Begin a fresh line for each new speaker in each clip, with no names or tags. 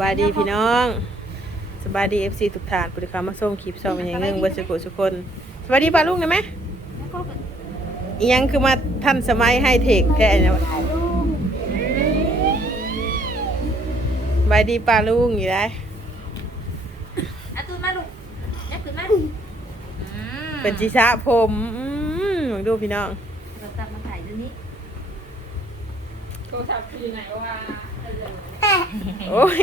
บายดีพี่น้องสบายดีเอฟซีทุกท่านผู้ติดตามมาส่งคลิปส่งเป็นอย่างเงื่อนเวัสุกุสุคนสบายดีป้าลุงได้ไหมอียังคือมาทันสมัยไฮเทคแค่นี้วะสบายดีป้าลุงอยู่ได้
อะตื่นมาลูกยักตื่นมาอืม
เป็นชิชะผมอืมลองดูพี่น้อง
เราตักมาถ่ายดูนี้
โทรศัพท์คือไหนว่า
โอ้ย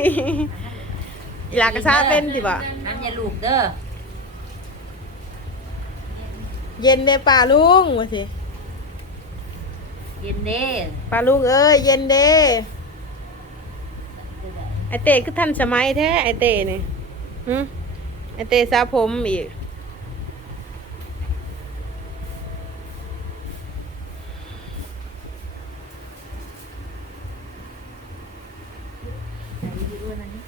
อีหลากระชาเป็นสิบ่ะ
น้ำยาลูกเด้อ
เย็นเด้ป้าลุงว่าสิ
เย็นเด้
ป้าลุงเอ้ยเย็นเด้ไอเต้คือทันสมัยแท้ไอเต้นี่หึไอเต้สระผมอีก
ถ่ายดูด้วยมันนี่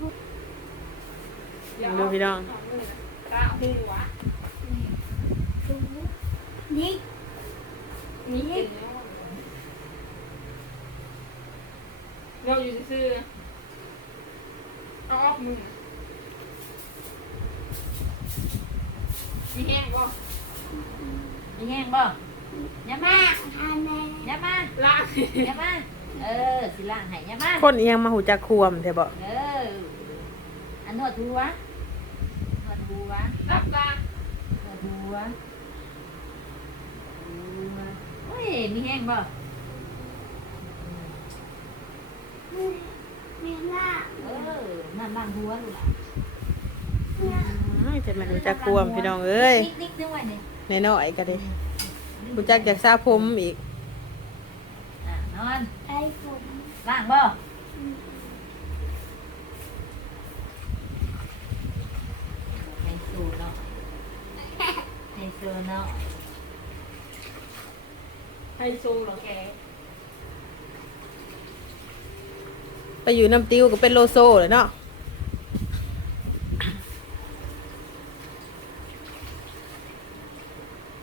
ลอง ดูพี่น้อง
ตาหัว
นี่
นี่เราอยู่ซื่อเอาออกมือมีแห้งก็
มีแห้งบ่อย่ามา
ทานแม่
อย่ามา
ลาก
อย่ามาเออสิล่างให้อย่ามา
คนอีหยังมาหูจักควมแท้บ่
เอออันนวดหัว นวดหัว
รับตาน
วดหัวหัวโอ้ยมีแห้งบ่
แม่ล่า
เออนั่นล่างหัวลูกหล่ะ
อ้ายจะแม่นหูจักควมพี่น้องเอ้ย
นิกนิกนึงไว้นี่
น้อยๆก็ดิหูจักจากสระผมอีก
อะนอน
ไอ้ผม
ล่างบ่ในสูเนาะ ในสูเนาะ
ไฮโซเหรอแก
ไปอยู่น้ำติ้วก็เป็นโลโซเลยเนาะ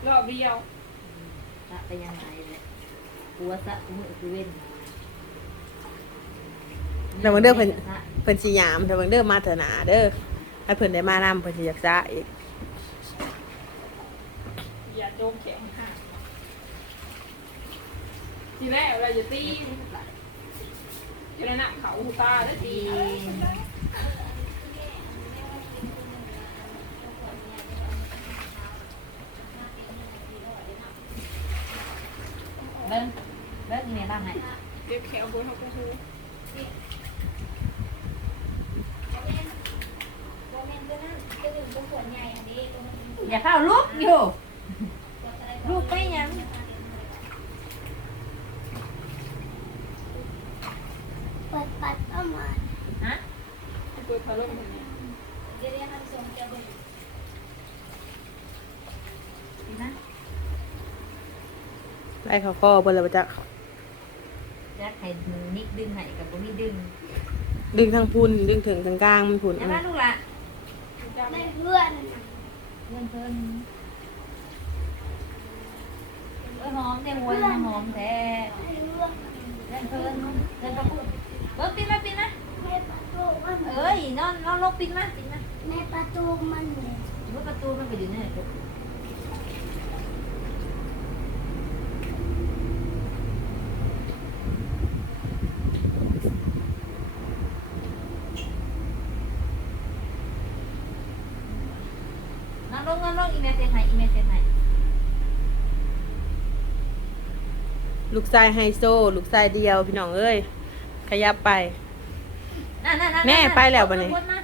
รอบเดียว
สะไปยังไงเลยหัวสะมือคือเว้น
แต่บางเด้อเพิ่นเพิ่นสิยามแต่บางเด้อมาเถอะหนาเด้อให้เพิ่นได้มานำเพิ่นสิอยากซะอีก
อย่า โจมแข็งค่ะทีแรกเราจะตีจะได้หนักเขาหูตาได้ตี
ดีเบิ้งเบิ้งนี่บ้างไง
เก็บแขวบนเขาก็หู
อย่าเข้าลุกอยู่ลุกไปยัง
เปิดปัดเข้ามา
ฮะ
เปิดพาร่มเห็นไหม
ดีนะ
ไล่เขาคอเพิ่นแล้วบ่จัก
จะให้นิกดึงให้กับบ่มีดึง
ดึงทางพุ่นดึงถึงทางกลางมันพุ่น
อย่ามาลูกละ
ได้เพื่อน
เพื่อนเพิ่นเอ้ยหอมเนี่ยมวยมันหอมแท้
ได้เพื่อน
เพื่อนเพิ่นเพื่อนกระปุกเบิ้งปินมาปินมา
แม่ประ ตูมัน
เอ้ยนอนนอนลงปินมาปินมา
แม่ประตูมันเลย
อยู่ประตูมันไปอยู่นี่นลูกนอนลงนอนลงอีเมลเซนให้อีเมลเซนให้
ลูกชายไฮโซ ลูกชายเดียวพี่น้องเอ้ย ขยับไป
นั่นนั่นนั่น
แม่ไปแล้วบัดนี้
วนมา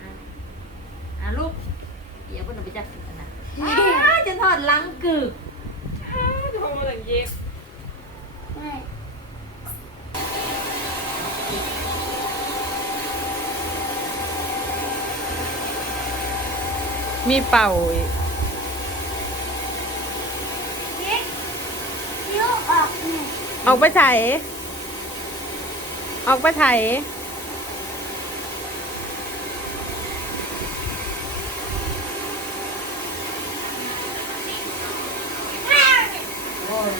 อะอะลูกเดี๋ยวเพิ่นเอาไปจับอันนั้นอ้าจะถอดหลังกึก
โทรมาถึงเย็บ
แม่
มีเป่าอีก
ยิกยิ้วออกเนี่ย
ออกไปไถออกไปไถ
โอ้ย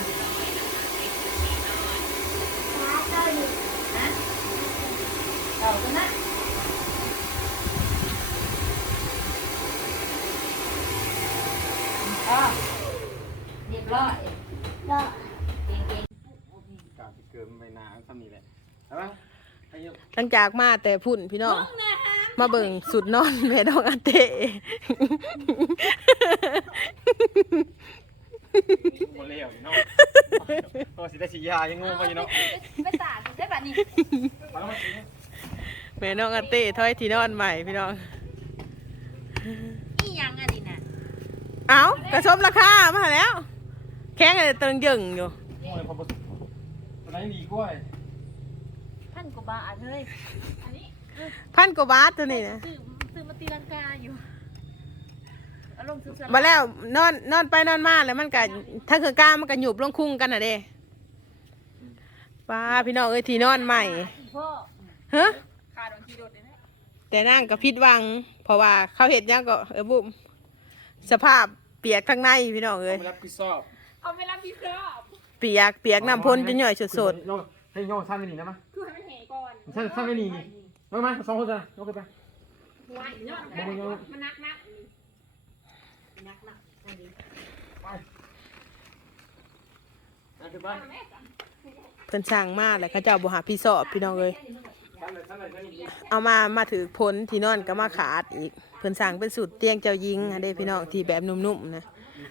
มันไปนาซ้ำนี่แหละเอาปะไปเยอะ
หลังจากมาแต่พุ่นพี่น้องมาเบิ่งสุดนอนแม่ดอกอาเตะ
โมเลวเนาะโอ้สิได้ฉีดยายังงูไปอยู่เนาะ
ไปตากได้ป่ะนี่
มาแล้วมาสิ
แม่น้องอาเต้ถอยที่นอนใหม่พี่น้อง
อีหยังอันนี้น่ะ
เอากระชบราคามาแล้ว แข้งอะไรตึงยึงอยู่
โอ้ยพอประสบ ตอนนั้นดีกว่า
พันกว่าบาทเฮ้ย
พันกว่าบาทตัวนี้นะ
ซื้อซื้อมาตีลังกาอยู่อารมณ์ซื้อสลัด
มาแล้วนอนนอนไปนอนมาแล้วมันก็ถ้าคือกล้ามันก็หยุบลงคุ้งกันน่ะเด้ป้าพี่น้องเอ้ยที่นอนใหม่
พ่อ
เฮ้อ
ขาดบางทีโดดเลยนะ
แต่นั่งก็พิดหวัง เพราะว่าเขาเห็นยังก็เออบุ้มสภาพเปียกข้างในพี่น้องเอ้ย
ไม่รับผิดชอบ
เอาเวลาพี่เสื้อ
เปียกเปียกน้ำพ่นจะหน่อยสด
โยกให้โยกสั้นไปหนีนะมั้ย
คือให้มันแห่ก่อน
สั้นสั้นไปหนีโยกมาสองคนจ้ะโยกกันไป
หัวยอดมันนักนัก
นักหนักอันนี้
ไปไปขึ้นไป
แม่จ้ะ
ๆเพิ่นสร้างมาแล้วเขาเจ้าบ่หาพี่สอบพี่น้องเอ้ย
สั้นเลยสั้นเลยสั้นเลย
เอามามาถือพ้นที่นอนก็มาขาดอีกเพิ่นสั่งเป็นสูตรเตียงเจ้าหญิงอันเด้พี่น้องที่แบบนุ่มๆนะ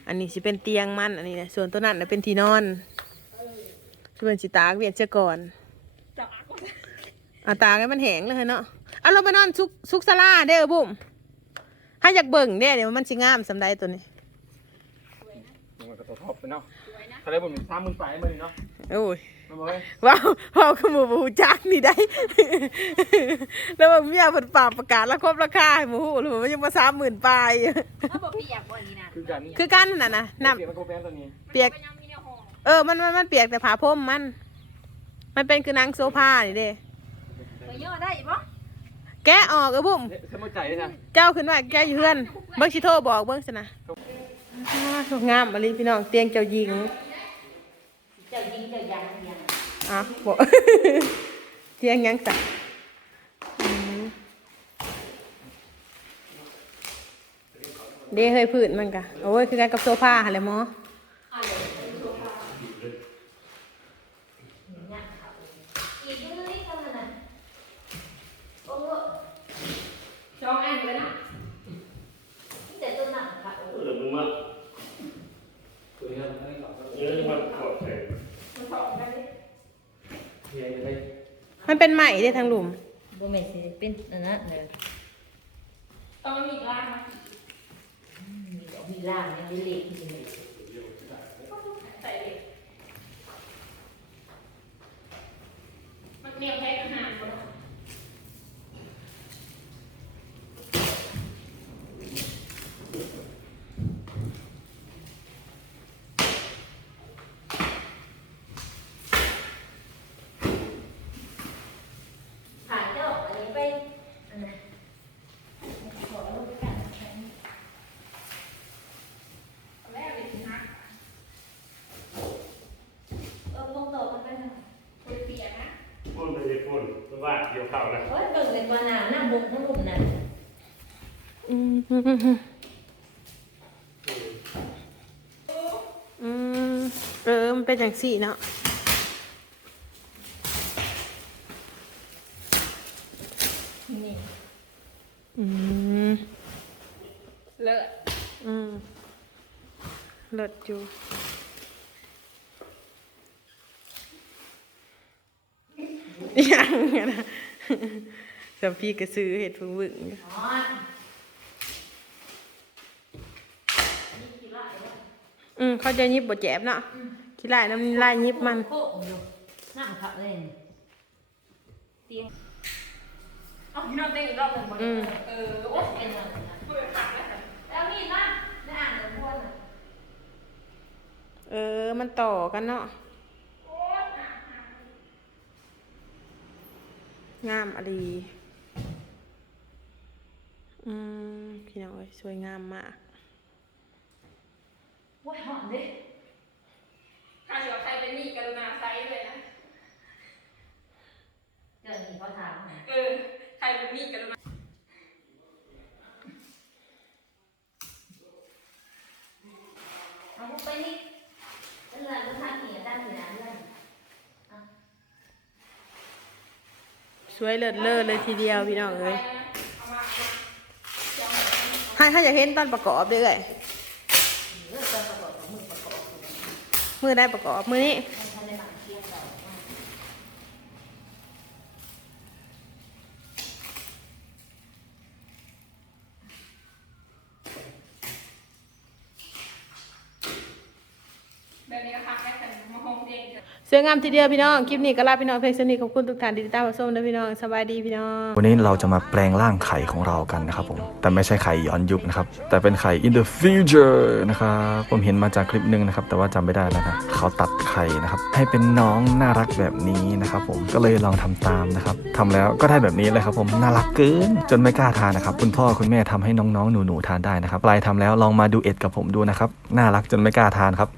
อันนี้สิเป็นเตียงมันอันนี้นะส่วนตัวนั้นน่ะเป็นที่นอน ที่เป็นสิตากเวียนเสียก่อน
จับก็
เอาตากให้มันแห้งเลยเนาะเอาเราไปนอนซุกซุกสลาเด้อบุ้มถ้าอยากเบิ่งเด้เดี๋ยวมันสิงามสำใดตัวนี้
มันก็ตัวท็อปไปเนาะถ้าได้บุญสามหมื่นปลายมือเนาะ
โอ้ย
มาบอกเลย
ว้าวว้าวขมูบูจักนี่ได้ แล้วว่าเมียเพิ่นปราบประกาศแล้วครบราคาให้หมูหรือว่ายังมาสามหมื่นปลาย
ถ้าบอกพี่อยากบ่อันนี้นะ
คือกัน
คือกันน่ะนะน้ำ
เปลี่ยนมันโกแปนตัวนี้
เปียก
ยังมีแนวห้อง
เออมันมันมันเปียกแต่ผาพรมมัน มันเป็นคือหนังโซฟานี่เด้
ไปย่อได้ปะ
แกะออกเออบุ้ม
เสมอใจเลยนะ
เจ้าขึ้นว่าแกอยู่เพื่อนเบิ้งชิโทรบอกเบิ้งสนะอ้าวงามอลีพี่น้องเตียงเจ้าหญิง
เจ้ายิงเจ้ายังยัง
อะบอก เตียงหยังสักเด้เฮ้ยพื้นมันกะโอ้ยคือกันกับโซฟาหั่นแหละหมอ
อีกนิดนิดเท่านั้นนะโอ้โห
จองอันเลยนะ
แต่ต้นหนักค่ะ
เออมึงมาเออมันปวดแขน
มันสองกันดิ
เฮียเลย
มัน เป็นใหม่เด้ทางหลุม
บ่แม่นสิเป็นอันนั้นเลย
ตอนมีล่างมา
มีดอกมีล่างมีเล็กมีเล็ก
ใส่เลยมันเรียงแพ็คอาหารหมด
ผ่านเจ้าอันนี้ไปอันนั้นขอลงไปกัน
แรกเลยนะ
เออลงโตกันไปนะ
คุยเปียนะ
พ่นไปเลยพ่นส ว่างเกี่ยวข้าวแล้ว
โอ้ยเบิ่งเลยกว่าน้ำน้ำบุกน้ำบุกนั่น
อืมอืมเออมันเป็นอย่างสี่เนาะ
นี่
อืม
เลิศ
อืมเลิศอยู่ ยังอะนะสำพี่ก็ซื้อเห็ดพึ่งวึ่งอยู่
อ๋อ
อืมเขาจะยิบบทแจบเนาะขี้ไล่น้ำลายยิบมัน
โค้งอยู่น้ำขับเลยเตียง
เอาพี่น้องเต้นอีกรอบหนึ่ง
อืม
เออโอ้
เป็นอะไรนะ
คุยผักแล้วค่ะ
แล้วมีดมาได้อ่านกับพวกน่ะ
เออ มันต่อกันเนาะ งามอะดีอืมพี่น้องเอ้ยสวยงามมาก
ว้ายหอมดิ
ใครอยู่ใครเป็นหนี้กรุณาไซส์เลยนะ
เดี๋ยวนี้เขาถามหา
เออ ใครเป็นหนี้กรุณา
เอาพวกไปนี่นั่นแหละลูกค้าเหี่ยด้านเหนือเรื่องอะ
สวยเลิศเลิศเลยทีเดียวพี่น้องเอ้ยให้ถ้าอยากเห็นตอนประกอบด้วยเลยมือได้ประกอบมือนี้
แบบนี้
วยงามทีเดียวพี่น้อง คลิปนี้ก็ลาพี่น้องเพลงสนิทขอบคุณทุกท่านที่ติดตามรับชมนะพี่น้องสบายดีพี่น้อง
วันนี้เราจะมาแปลงร่างไข่ของเรากันนะครับผม แต่ไม่ใช่ไข่ย้อนยุคนะครับ แต่เป็นไข่ in the future นะครับ ผมเห็นมาจากคลิปหนึ่งนะครับ แต่ว่าจำไม่ได้แล้วนะ เขาตัดไข่นะครับ ให้เป็นน้องน่ารักแบบนี้นะครับผม ก็เลยลองทำตามนะครับทำแล้วก็ได้แบบนี้เลยครับผม น่ารักเกิน จนไม่กล้าทานนะครับ คุณพ่อคุณแม่ทำให้น้องๆ หนูๆ ทานได้นะครับปลายทำแล้วลองมาดูเอ็ดกับผมดูนะครับ น่ารักจนไม่กล้าทานครับ